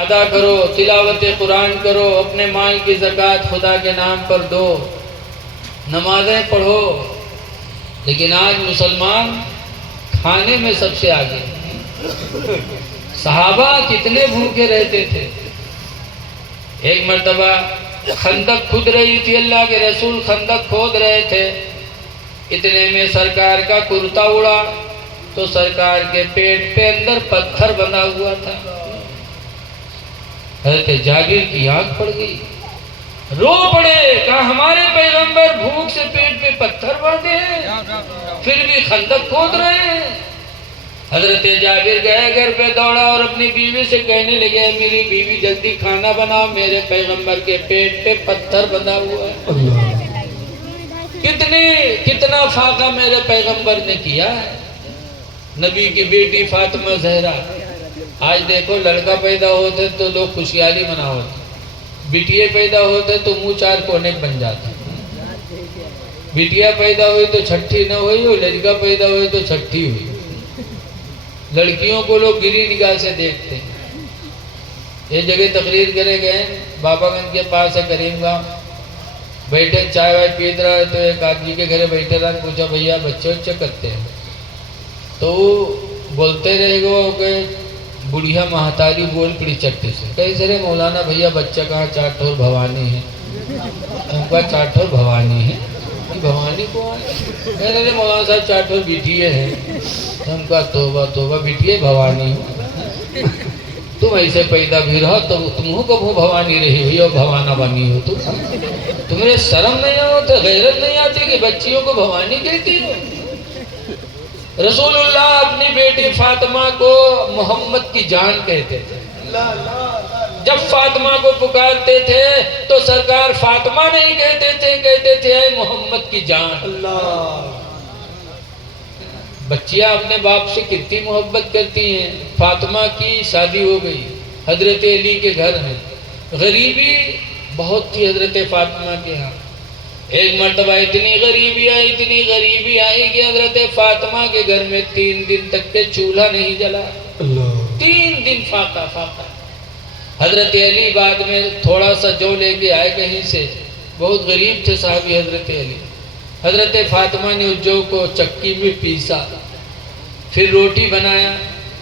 ادا کرو، تلاوت قرآن کرو، اپنے مال کی زکوٰۃ خدا کے نام پر دو، نمازیں پڑھو، لیکن آج مسلمان کھانے میں سب سے آگے۔ صحابہ کتنے بھوکے رہتے تھے۔ ایک مرتبہ خندق کھود رہی تھی، اللہ کے رسول خندق کھود رہے تھے، اتنے میں سرکار کا کرتا اڑا تو سرکار کے پیٹ پہ اندر پتھر بندھا ہوا تھا۔ حضرت جابر کی آنکھ پڑ گئی، رو پڑے، کہا ہمارے پیغمبر بھوک سے پیٹ پہ پتھر باندھے ہیں، پھر بھی خندق کھود رہے ہیں۔ حضرت جابر گئے گھر پہ، دوڑا اور اپنی بیوی سے کہنے لگے، میری بیوی جلدی کھانا بناؤ، میرے پیغمبر کے پیٹ پہ پتھر بندھا ہوا ہے۔ کتنا فاقہ میرے پیغمبر نے کیا ہے۔ نبی کی بیٹی فاطمہ زہرا، آج دیکھو لڑکا پیدا ہوتے تو لوگ خوشحالی مناتے، بیٹیاں پیدا ہوتے تو منہ چار کونے بن جاتے، بیٹیاں پیدا ہوئی تو چھٹی نہ ہوئی اور لڑکا پیدا ہوئی تو چھٹی ہوئی۔ لڑکیوں کو لوگ گری نگاہ سے دیکھتے ہیں۔ ایک جگہ تقریر کرے گئے، بابا گنج کے پاس ہے کریم گاؤں، بیٹھے چائے وائے پیت رہا ہے تو ایک آدمی کے گھر بیٹھے رہا، پوچھا بھیا بچے وچے کرتے ہیں؟ تو وہ بولتے رہے گا کہ بڑھیا مہتاری بول پڑی چٹے سے، کہیں سرے مولانا بھیا بچہ کہاں چاٹھور بھوانی ہے؟ ان کا چاٹھور بھوانی ہے، بھوانی کو آئے، کہہ رہے مولانا صاحب چاٹھور بیٹیے ہیں، ان کا توبہ توبہ بیٹیے بھوانی ہو، تم ایسے پیدا بھی رہو تو تمہوں کو بھوانی رہی ہوئی اور بھوانا بنی ہو، تمہیں شرم نہیں ہوتا، غیرت نہیں آتی کہ بچیوں کو بھوانی کہتی ہو؟ رسول اللہ اپنی بیٹی فاطمہ کو محمد کی جان کہتے تھے۔ جب فاطمہ کو پکارتے تھے تو سرکار فاطمہ نہیں کہتے تھے، کہتے تھے اے محمد کی جان۔ بچیاں اپنے باپ سے کتنی محبت کرتی ہیں۔ فاطمہ کی شادی ہو گئی، حضرت علی کے گھر ہیں، غریبی بہت تھی حضرت فاطمہ کے ہاں۔ ایک مرتبہ اتنی غریبی آئی کہ حضرت فاطمہ کے گھر میں 3 دن تک کے چولہا نہیں جلا، 3 دن فاقہ۔ حضرت علی بعد میں تھوڑا سا جو لے کے آئے کہیں سے، بہت غریب تھے صحابی حضرت علی۔ حضرت فاطمہ نے اس جو کو چکی میں پیسا، پھر روٹی بنایا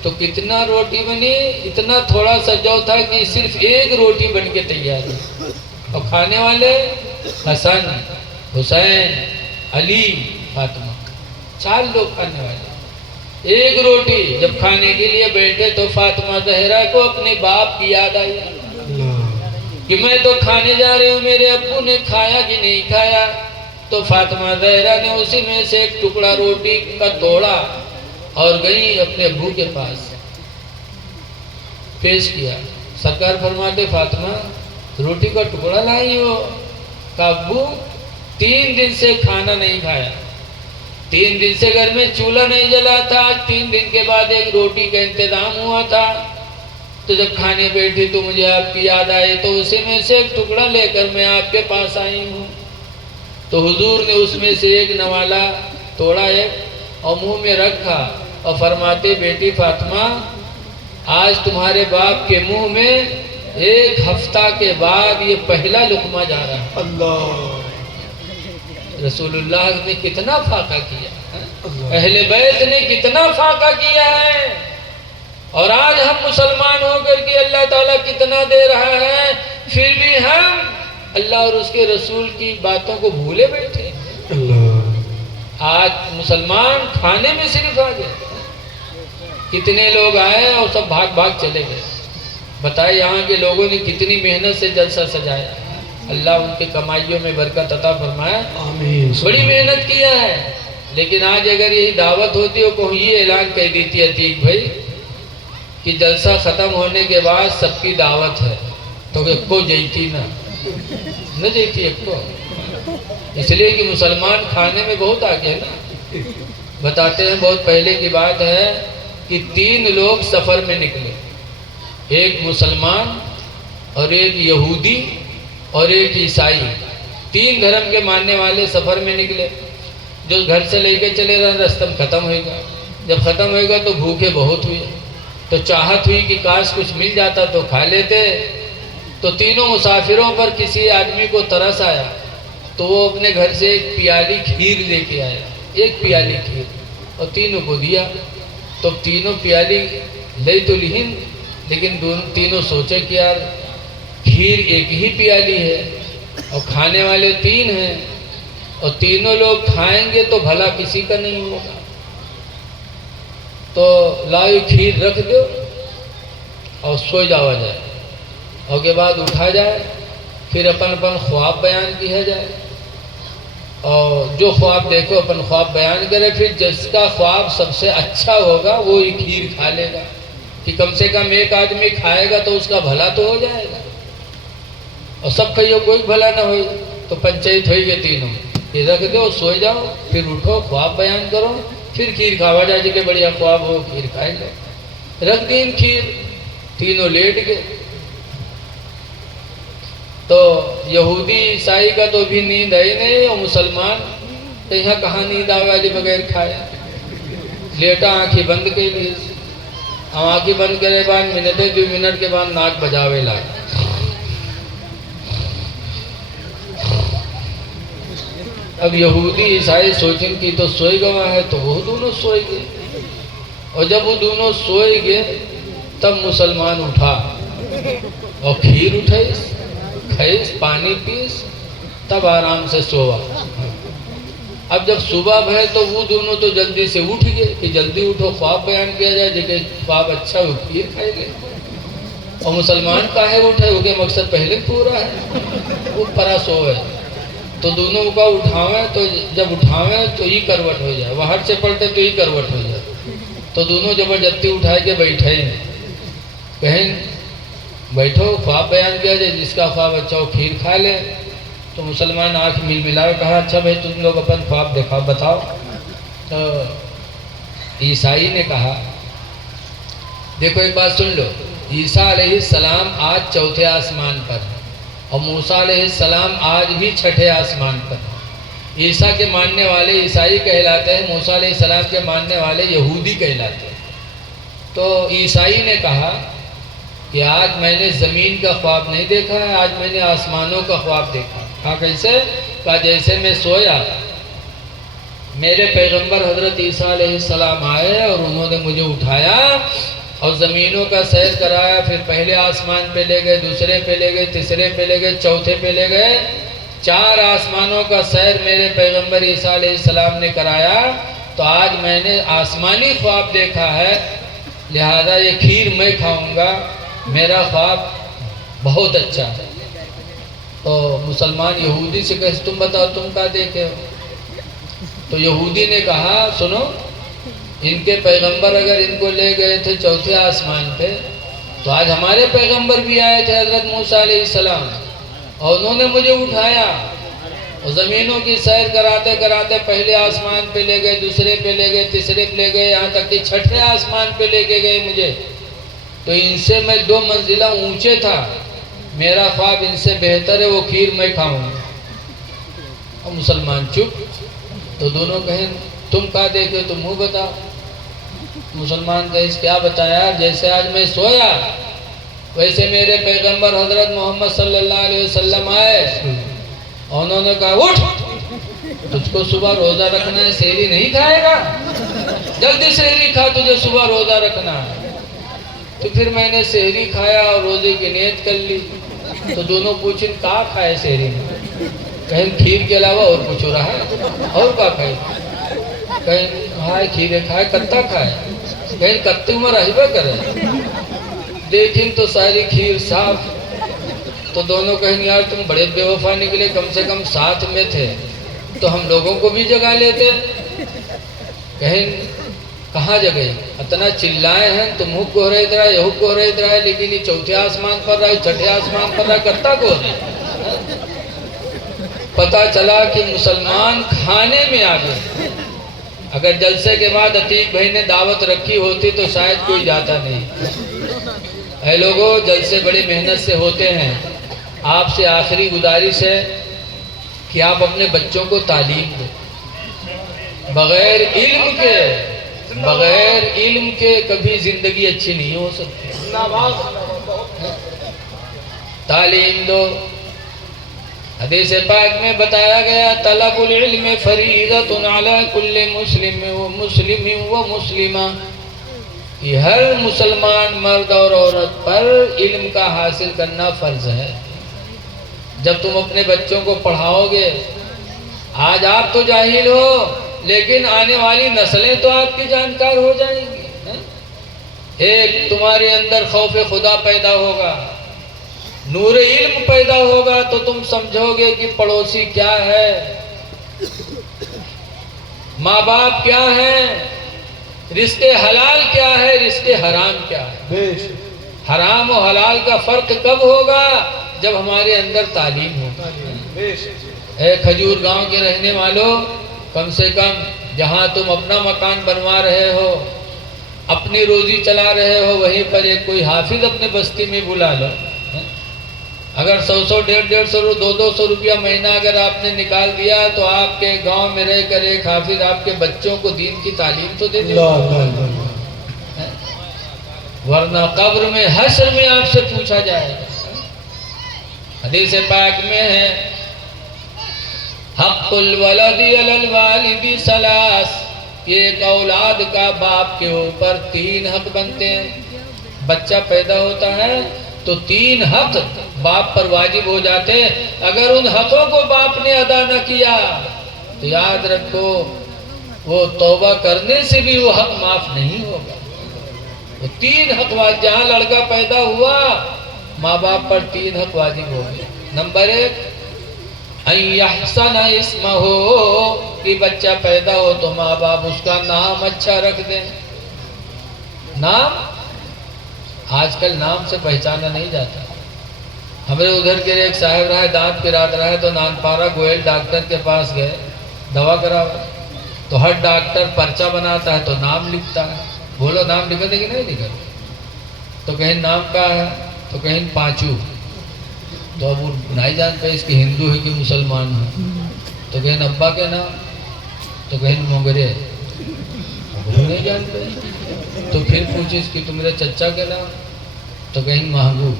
تو کتنا روٹی بنی، اتنا تھوڑا سا جو تھا کہ صرف ایک روٹی بن کے تیار ہے، اور کھانے والے حسن، حسین، علی، فاطمہ، 4 لوگ کھانے والے، ایک روٹی۔ جب کھانے کے لیے بیٹھے تو فاطمہ زہرا کو اپنے باپ کی یاد آئی کہ میں تو کھانے جا رہی ہوں، میرے ابو نے کھایا کہ نہیں کھایا؟ تو فاطمہ زہرا نے اسی میں سے ایک ٹکڑا روٹی کا توڑا اور گئی اپنے ابو کے پاس پیش کیا۔ سرکار فرماتے فاطمہ روٹی کا ٹکڑا لائی ہو؟ کہا ابو 3 دن سے کھانا نہیں کھایا، 3 دن سے گھر میں چولہا نہیں جلا تھا، 3 دن کے بعد ایک روٹی کا انتظام ہوا تھا، تو جب کھانے بیٹھی تو مجھے آپ کی یاد آئی تو اسی میں سے ایک ٹکڑا لے کر میں آپ کے پاس آئی ہوں۔ تو حضور نے اس میں سے ایک نوالا توڑا ہے اور منہ میں رکھا اور فرماتے بیٹی فاطمہ آج تمہارے باپ کے منہ میں 1 ہفتہ کے بعد یہ پہلا لقمہ جا رہا ہے۔ اللہ، رسول اللہ نے کتنا فاقہ کیا، اہل بیت نے کتنا فاقہ کیا ہے، اور آج ہم مسلمان ہو کر کے اللہ تعالیٰ کتنا دے رہا ہے، پھر بھی ہم اللہ اور اس کے رسول کی باتوں کو بھولے بیٹھے۔ آج مسلمان کھانے میں صرف آ گئے، کتنے لوگ آئے اور سب بھاگ بھاگ چلے گئے۔ بتائے یہاں کے لوگوں نے کتنی محنت سے جلسہ سجایا، اللہ ان کے کمائیوں میں برکت عطا فرمائے، آمین، بڑی محنت کیا ہے۔ لیکن آج اگر یہی دعوت ہوتی ہو کوئی یہ اعلان کہہ دیتی عتیق بھائی کہ جلسہ ختم ہونے کے بعد سب کی دعوت ہے، تو ایک کو جیتی نہ جیتی ایک کو، اس لیے کہ مسلمان کھانے میں بہت آگے ہے نا۔ بتاتے ہیں بہت پہلے کی بات ہے کہ 3 لوگ سفر میں نکلے، ایک مسلمان اور ایک یہودی اور ایک عیسائی، 3 دھرم کے ماننے والے سفر میں نکلے۔ جو گھر سے لے کے چلے رہے رستم ختم ہوئے گا، جب ختم ہوئے گا تو بھوکے بہت ہوئے، تو چاہت ہوئی کہ کاش کچھ مل جاتا تو کھا لیتے۔ تو تینوں مسافروں پر کسی آدمی کو ترس آیا تو وہ اپنے گھر سے ایک پیالی کھیر لے کے آیا، ایک پیالی کھیر، اور تینوں کو دیا۔ تو تینوں پیالی لے تو لہن، لیکن تینوں سوچے کہ یار کھیر ایک ہی پیالی ہے اور کھانے والے تین ہیں، اور تینوں لوگ کھائیں گے تو بھلا کسی کا نہیں ہوگا، تو لاؤ کھیر رکھ دو اور سو جاوا جائے، اور کے بعد اٹھا جائے، پھر اپن خواب بیان کیا جائے، اور جو خواب دیکھو اپن خواب بیان کرے، پھر جس کا خواب سب سے اچھا ہوگا وہ یہ کھیر کھا لے گا، کہ کم سے کم ایک آدمی کھائے گا تو اس کا بھلا تو ہو جائے گا، اور سب کہیو کوئی بھلا نہ ہوئی تو پنچایت ہوئی گے تینوں، یہ رکھ دو، سو جاؤ، پھر اٹھو، خواب بیان کرو، پھر کھیر کھاوا جائے جی کہ بڑھیا خواب ہو، کھیر کھائیں گے، رکھ دین کھیر، تینوں لیٹ گئے۔ تو یہودی عیسائی کا تو بھی نیند آئی نہیں، اور مسلمان تو یہاں کہاں نیند آئے والی بغیر کھایا، لیٹا آنکھیں بند کے لیے، آنکھیں بند کرے بعد منٹیں 2 منٹ کے بعد ناک بجاوے لائے۔ اب یہودی عیسائی سوچیں کہ تو سوئی گوا ہے، تو وہ دونوں سوئی گئے، اور جب وہ دونوں سوئی گئے تب مسلمان اٹھا اور کھیر اٹھائیس، کھائیس، پانی پیس، تب آرام سے سوا۔ اب جب صبح ہے تو وہ دونوں تو جلدی سے اٹھ گئے کہ جلدی اٹھو، خواب بیان کیا جائے، جب خواب اچھا ہو کھیر کھائے گئے، اور مسلمان کاہے اٹھے، وہ کہ مقصد پہلے پورا ہے، وہ پرا سو ہے، تو دونوں کا اٹھاویں، تو جب اٹھاویں تو یہ کروٹ ہو جائے، باہر سے پلٹے تو یہ کروٹ ہو جائے، تو دونوں زبردستی اٹھائے کے بیٹھے ہیں، کہیں بیٹھو خواب بیان کیا جائے، جس کا خواب اچھا ہو کھیر کھا لے۔ تو مسلمان آنکھ مل ملاوے، کہا اچھا بھائی تم لوگ اپن خواب دیکھا بتاؤ۔ تو عیسائی نے کہا دیکھو ایک بات سن لو، عیسیٰ علیہ السلام آج 4تھے آسمان پر، اور موسیٰ علیہ السلام آج بھی 6ٹھے آسمان پر۔ عیسیٰ کے ماننے والے عیسائی کہلاتے ہیں، موسیٰ علیہ السلام کے ماننے والے یہودی کہلاتے ہیں۔ تو عیسائی نے کہا کہ آج میں نے زمین کا خواب نہیں دیکھا ہے، آج میں نے آسمانوں کا خواب دیکھا۔ کہا کیسے؟ کہا جیسے میں سویا، میرے پیغمبر حضرت عیسیٰ علیہ السلام آئے اور انہوں نے مجھے اٹھایا اور زمینوں کا سیر کرایا، پھر پہلے آسمان پہ لے گئے، دوسرے پہ لے گئے، تیسرے پہ لے گئے، چوتھے پہ لے گئے، 4 آسمانوں کا سیر میرے پیغمبر عیسیٰ علیہ السلام نے کرایا۔ تو آج میں نے آسمانی خواب دیکھا ہے، لہذا یہ کھیر میں کھاؤں گا، میرا خواب بہت اچھا ہے۔ تو مسلمان یہودی سے کہے تم بتاؤ تم کیا دیکھے ہو؟ تو یہودی نے کہا سنو، ان کے پیغمبر اگر ان کو لے گئے تھے 4تھے آسمان پہ، تو آج ہمارے پیغمبر بھی آئے تھے حضرت موسیٰ علیہ السلام، اور انہوں نے مجھے اٹھایا اور زمینوں کی سیر کراتے کراتے پہلے آسمان پہ لے گئے، دوسرے پہ لے گئے، تیسرے پہ لے گئے، یہاں تک کہ 6ٹھے آسمان پہ لے کے گئے مجھے، تو ان سے میں 2 منزلہ اونچے تھا، میرا خواب ان سے بہتر ہے، وہ کھیر میں کھاؤں گا۔ اور مسلمان چپ۔ تو دونوں کہیں تم کہا دیکھے تو منہ بتاؤ۔ مسلمان کہے کیا بتایا؟ جیسے آج میں سویا ویسے میرے پیغمبر حضرت محمد صلی اللہ علیہ وسلم آئے، اور انہوں نے کہا اٹھ، تجھ کو صبح روزہ رکھنا ہے، سحری نہیں کھائے گا، جلدی سحری کھا، تجھے صبح روزہ رکھنا ہے۔ تو پھر میں نے سحری کھایا اور روزے کی نیت کر لی۔ تو دونوں پوچھیں کیا کھائے سحری میں؟ کہیں کھیر کے علاوہ اور کچھ ہو رہا ہے، اور کیا کھائے؟ کہیں ہائے کھیرے کھائے، کتا کھائے، کہیں کتے میں رہبہ کرے، دیکھیں تو ساری کھیر صاف۔ تو دونوں کہیں یار تم بڑے بے وفا نکلے، کم سے کم ساتھ میں تھے تو ہم لوگوں کو بھی جگا لیتے۔ کہیں کہاں جگہ؟ اتنا چلائے ہیں، تم حق کو رہے ادھر ہے، یہ حق کو رہے ادھر ہے، لیکن یہ 4تھے آسمان پر رہا ہے، 6ٹھے آسمان پر رہا ہے، کتا کو رہے۔ پتا چلا کہ مسلمان کھانے میں آگے۔ اگر جلسے کے بعد عتیق بھائی نے دعوت رکھی ہوتی تو شاید کوئی جاتا نہیں۔ اے لوگوں، جلسے بڑی محنت سے ہوتے ہیں۔ آپ سے آخری گزارش ہے کہ آپ اپنے بچوں کو تعلیم دیں۔ بغیر علم کے بغیر علم کے کبھی زندگی اچھی نہیں ہو سکتی. تعلیم دو. حدیث پاک میں بتایا گیا طلب العلم فریضۃ علی کل مسلم و مسلمہ، کہ ہر مسلمان مرد اور عورت پر علم کا حاصل کرنا فرض ہے. جب تم اپنے بچوں کو پڑھاؤ گے، آج آپ تو جاہل ہو لیکن آنے والی نسلیں تو آپ کی جانکار ہو جائیں گی. ایک تمہارے اندر خوف خدا پیدا ہوگا، نور علم پیدا ہوگا، تو تم سمجھو گے کہ پڑوسی کیا ہے، ماں باپ کیا ہے، رشتے حلال کیا ہے، رشتے حرام کیا ہے. حرام و حلال کا فرق کب ہوگا؟ جب ہمارے اندر تعلیم ہوگی. اے کھجور گاؤں کے رہنے والوں، کم سے کم جہاں تم اپنا مکان بنوا رہے ہو، اپنی روزی چلا رہے ہو، وہیں پر ایک کوئی حافظ اپنے بستی میں بلا لو. اگر 100 150 200 روپیہ مہینہ اگر آپ نے نکال دیا تو آپ کے گاؤں میں رہ کر ایک حافظ آپ کے بچوں کو دین کی تعلیم تو دے دے. ورنہ قبر میں حشر میں آپ سے پوچھا جائے گا. حدیث پاک میں ہے حق الولد علی الوالد ثلاث، ایک اولاد کا باپ کے اوپر 3 حق بنتے ہیں. بچہ پیدا ہوتا ہے تو 3 حق باپ پر واجب ہو جاتے ہیں. اگر ان حقوں کو باپ نے ادا نہ کیا تو یاد رکھو وہ توبہ کرنے سے بھی وہ حق معاف نہیں ہوگا. وہ 3 حق واجب، جہاں لڑکا پیدا ہوا ماں باپ پر 3 حق واجب ہو گئے. نمبر 1 ان یحسن اسمہ، کہ بچہ پیدا ہو تو ماں باپ اس کا نام اچھا رکھ دیں. نام آج کل نام سے پہچانا نہیں جاتا. ہمارے ادھر کے ایک صاحب رہا ہے، دانت پرات رہا ہے تو نانپارہ گوئل ڈاکٹر کے پاس گئے دوا کراؤ. تو ہر ڈاکٹر پرچہ بناتا ہے تو نام لکھتا ہے. بولو نام لکھا دے کہ نہیں لکھا؟ تو کہیں نام کا ہے تو کہیں پانچو. تو اب وہ نہیں جانتا اس کی ہندو ہے کہ مسلمان ہے. تو کہیں ابا کے نام تو کہیں موگرے، وہ نہیں جانتے. تو پھر پوچھے اس کی تمہارے چچا کے نام تو کہیں محبوب.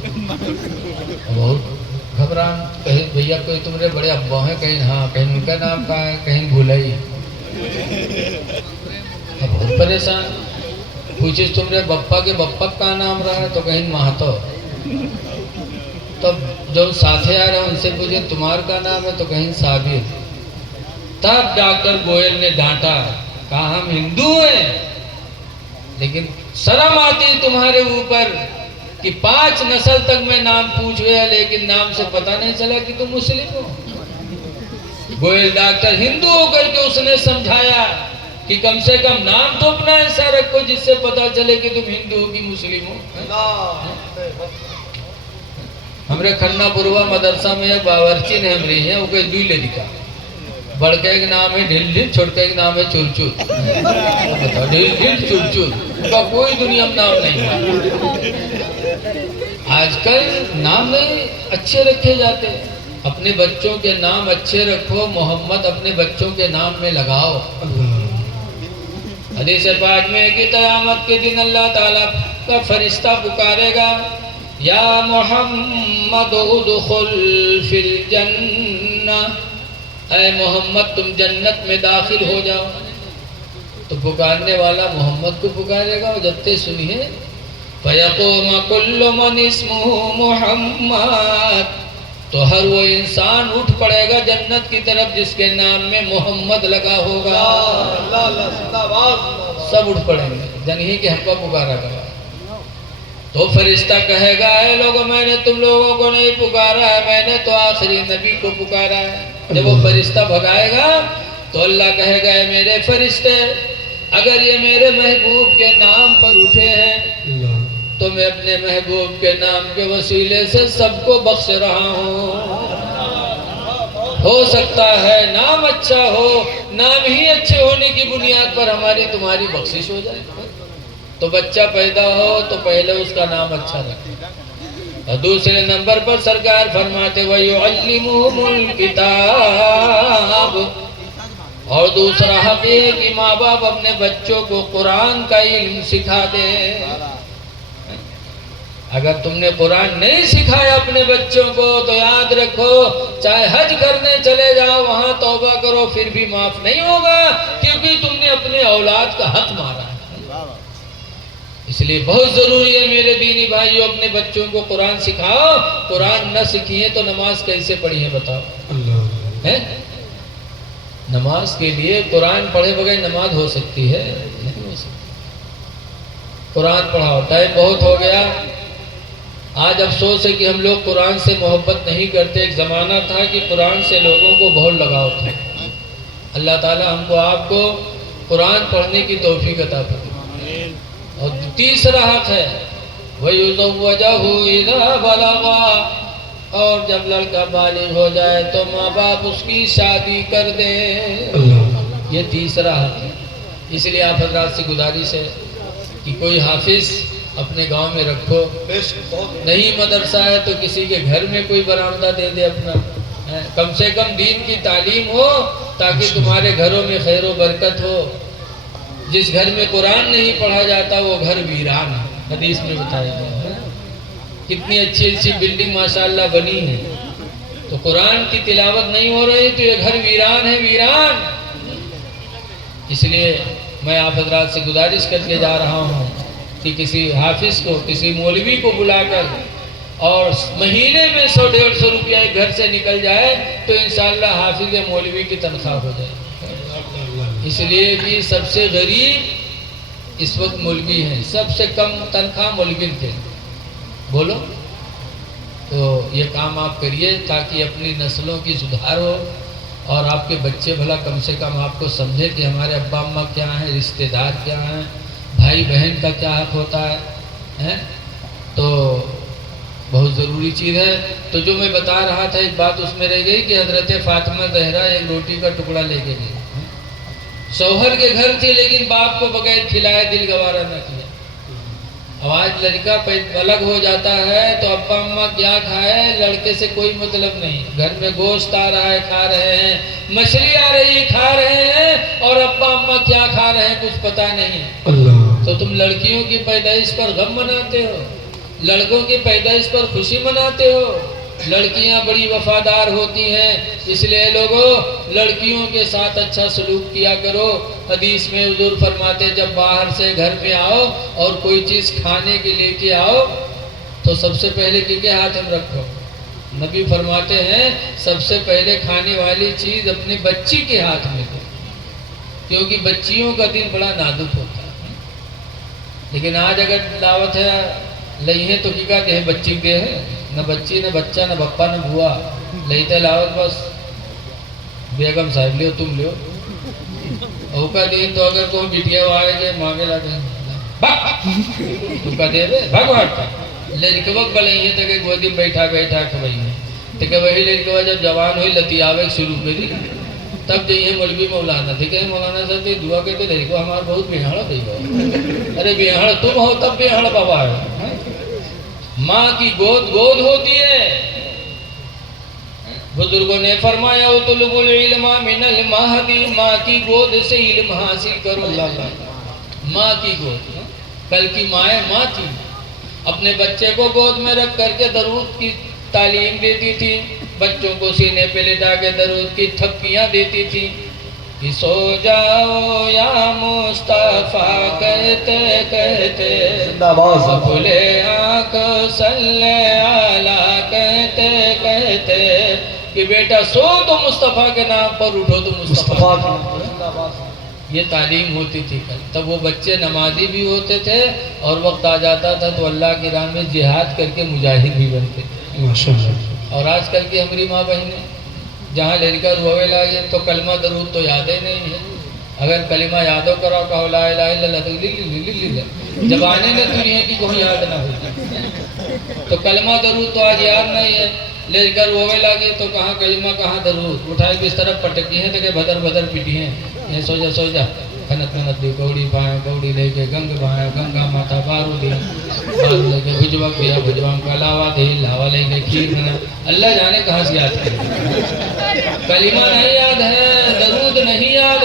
بہت گھبران. کہیں بھیا کوئی تمہارے بڑے ابا ہیں؟ کہیں ہاں. کہیں ان کا نام کہاں ہے؟ کہیں بھولائی. بہت پریشان. پوچھے تمہارے بپا کے بپا کا نام رہا ہے تو کہیں مہاتو. تب جو ساتھی آ رہے ہیں ان سے پوچھے تمہار کا نام ہے تو کہیں صابر. تب ڈاکٹر گوئل نے ڈانٹا، کہا ہم ہندو ہیں لیکن شرم آتی تمہارے اوپر کہ 5 نسل تک میں نام پوچھ گیا لیکن نام سے پتہ نہیں چلا کہ تم مسلم ہو. گوئل ڈاکٹر ہندو ہو کر کے اس نے سمجھایا کہ کم سے کم نام تو اپنا ایسا رکھو جس سے پتہ چلے کہ تم ہندو ہو کہ مسلم ہو. ہمارے کھنہ پوروا مدرسہ میں باورچی نے ہماری ہیں، وہ کوئی دوئی لے دکھا. بڑکے ایک نام ہے ڈھل ڈھل، چھوٹکے ایک نام ہے چور چور. ڈھل ڈھل چور چور، ان کا کوئی دنیا میں نام نہیں ہے. آج کل نام نہیں اچھے رکھے جاتے. اپنے بچوں کے نام اچھے رکھو. محمد اپنے بچوں کے نام میں لگاؤ. حدیث پاک میں کہ قیامت کے دن اللہ تعالیٰ کا فرشتہ پکارے گا یا محمد ادخل فی الجنہ، اے محمد تم جنت میں داخل ہو جاؤ. تو پکارنے والا محمد کو پکارے گا. اور جبتے سنیے فیقوم کل من اسمہ محمد، تو ہر وہ انسان اٹھ پڑے گا جنت کی طرف جس کے نام میں محمد لگا ہوگا. سب اٹھ پڑیں گے جنہی کہ ہم کو پکارا گا. تو فرشتہ کہے گا اے لوگوں میں نے تم لوگوں کو نہیں پکارا ہے، میں نے تو آخری نبی کو پکارا ہے. جب وہ فرشتہ بھگائے گا تو اللہ کہے گا اے میرے فرشتے، اگر یہ میرے محبوب کے نام پر اٹھے ہیں تو میں اپنے محبوب کے نام کے وسیلے سے سب کو بخش رہا ہوں. ہو سکتا ہے نام اچھا ہو، نام ہی اچھے ہونے کی بنیاد پر ہماری تمہاری بخشش ہو جائے. تو بچہ پیدا ہو تو پہلے اس کا نام اچھا رکھے. اور دوسرے نمبر پر سرکار فرماتے وَيُعَلِّمُهُمُ الْكِتَابُ، اور دوسرا حق یہ کہ ماں باپ اپنے بچوں کو قرآن کا علم سکھا دے۔ اگر تم نے قرآن نہیں سکھایا اپنے بچوں کو تو یاد رکھو چاہے حج کرنے چلے جاؤ وہاں توبہ کرو پھر بھی معاف نہیں ہوگا، کیونکہ تم نے اپنے اولاد کا حق مارا ہے۔ اس لیے بہت ضروری ہے میرے دینی بھائیوں، اپنے بچوں کو قرآن سکھاؤ۔ قرآن نہ سیکھیے تو نماز کیسے پڑھی ہے بتاؤ؟ نماز کے لیے قرآن پڑھے بغیر نماز ہو سکتی ہے؟ نہیں ہو سکتی۔ قرآن پڑھاؤ۔ ٹائم بہت ہو گیا۔ آج افسوس ہے کہ ہم لوگ قرآن سے محبت نہیں کرتے۔ ایک زمانہ تھا کہ قرآن سے لوگوں کو بہت لگاؤ تھا۔ اللہ تعالی ہم کو آپ کو قرآن پڑھنے کی توفیق عطا فرمائے۔ اور تیسرا حق ہے وَيُزَوَّجَهُ إِذَا بَلَغَ، اور جب لڑکا بالغ ہو جائے تو ماں باپ اس کی شادی کر دے۔ یہ تیسرا حق ہے۔ اس لیے آپ حضرات سے گزارش ہے کہ کوئی حافظ اپنے گاؤں میں رکھو، نہیں مدرسہ ہے تو کسی کے گھر میں کوئی برآمدہ دے دے اپنا، کم سے کم دین کی تعلیم ہو تاکہ تمہارے گھروں میں خیر و برکت ہو۔ جس گھر میں قرآن نہیں پڑھا جاتا وہ گھر ویران ہے، حدیث میں بتایا گیا ہے۔ کتنی اچھی اچھی بلڈنگ ماشاءاللہ بنی ہے، تو قرآن کی تلاوت نہیں ہو رہی تو یہ گھر ویران ہے، ویران۔ اس لیے میں آپ حضرات سے گزارش کر کے جا رہا ہوں کہ کسی حافظ کو، کسی مولوی کو بلا کر اور مہینے میں 100-150 روپیہ ایک گھر سے نکل جائے تو انشاءاللہ حافظ یا مولوی کی تنخواہ ہو جائے۔ اس لیے کہ سب سے غریب اس وقت مولوی ہیں، سب سے کم تنخواہ مولوی تھے۔ بولو تو یہ کام آپ کریے تاکہ اپنی نسلوں کی سدھار ہو اور آپ کے بچے بھلا کم سے کم آپ کو سمجھے کہ ہمارے ابا اماں کیا ہیں، رشتہ دار کیا ہیں، بھائی بہن کا کیا حق ہوتا ہے۔ تو بہت ضروری چیز ہے۔ تو جو میں بتا رہا تھا ایک بات اس میں رہ گئی کہ حضرت فاطمہ زہرا ایک روٹی کا ٹکڑا لے کے گئی، شوہر کے گھر تھی لیکن باپ کو بغیر کھلائے دل گوارا نہ کیا۔ اب آج لڑکا الگ ہو جاتا ہے تو ابا اماں کیا کھائے لڑکے سے کوئی مطلب نہیں، گھر میں گوشت آ رہا ہے کھا رہے ہیں، مچھلی آ رہی ہے کھا رہے ہیں، اور ابا اماں کیا کھا رہے ہیں کچھ پتہ نہیں۔ تو تم لڑکیوں کی پیدائش پر غم مناتے ہو، لڑکوں کی پیدائش پر خوشی مناتے ہو۔ لڑکیاں بڑی وفادار ہوتی ہیں، اس لیے لوگوں لڑکیوں کے ساتھ اچھا سلوک کیا کرو۔ حدیث میں حضور فرماتے جب باہر سے گھر میں آؤ اور کوئی چیز کھانے کے لے کے آؤ تو سب سے پہلے کیا ہاتھ میں رکھو؟ نبی فرماتے ہیں سب سے پہلے کھانے والی چیز اپنے بچی کے ہاتھ میں دو، کیونکہ بچیوں کا دل بڑا نازک ہوتا ہے۔ لیکن آج اگر دعوت ہے لئی ہے تو کیا دے بچی دے ہے، نہ بچی نہ بچہ نہ بپا نہ بوا، لیتے لاوت بس بیگم صاحب لیو تم لیو اوکا دین تو اگر کوئی بٹیا آئے گے مانگے لا دیں تو کا دے دے بھگ بھاگتا لڑکوک بلائیے تو کہ گودی بیٹھا بیٹھا کھوائیے تو کہ وہی لڑکوا جب جوان ہوئی لتی آوے شروع کری تب جائیے مولوی مولانا تھے کہ مولانا صاحب یہ دعا کہتے لڑکو ہمارا بہت بیہاڑا دے گا۔ ارے بیہاڑ تم ہو تب بیہاڑ بابا ہے۔ ماں کی گود گود ہوتی ہے۔ بزرگوں نے فرمایا اطلب العلم من المہدی، ماں کی گود سے علم حاصل کرو۔ ماں کی گود، کل کی ماں تھی، اپنے بچے کو گود میں رکھ کر کے درود کی تعلیم دیتی تھی، بچوں کو سینے پہ لٹا کے درود کی تھپکیاں دیتی تھی کہ سو جاؤ یا مصطفیٰ کہتے کہتے، کھلے آنکھ صلی علی کہتے کہتے کہ بیٹا سو تو مصطفیٰ کے نام پر، اٹھو تو مصطفیٰ کے نام پر۔ یہ تعلیم ہوتی تھی کل، تب وہ بچے نمازی بھی ہوتے تھے اور وقت آ جاتا تھا تو اللہ کی راہ میں جہاد کر کے مجاہد بھی بنتے تھے۔ اور آج کل کی ہماری ماں بہنیں جہاں لڑکا روے لائے تو کلمہ درود تو یاد ہی نہیں ہے۔ اگر کلمہ یادوں کرو کہو لا الہ الا اللہ تو جب آنے میں دنیا کی کوئی یاد نہ ہو تو کلمہ درود تو آج یاد نہیں ہے۔ لڑکا روے لگے تو کہاں کلمہ کہاں درود، اٹھائے کس طرف پٹکی ہیں تو کہ بدر بدر پیٹی ہیں، یہ سوجا سوجا کھنت کھنت دی کوڑی پائیں کوڑی لے کے گنگ بھائیں گنگا ماتا بارو دیا بارو لے کے بھجوک دیا بھجوان کا لاوا دے لاوا لے کے کھیر بنا، اللہ جانے کہاں سے یاد کرے۔ کلمہ نہیں یاد ہے، درود نہیں یاد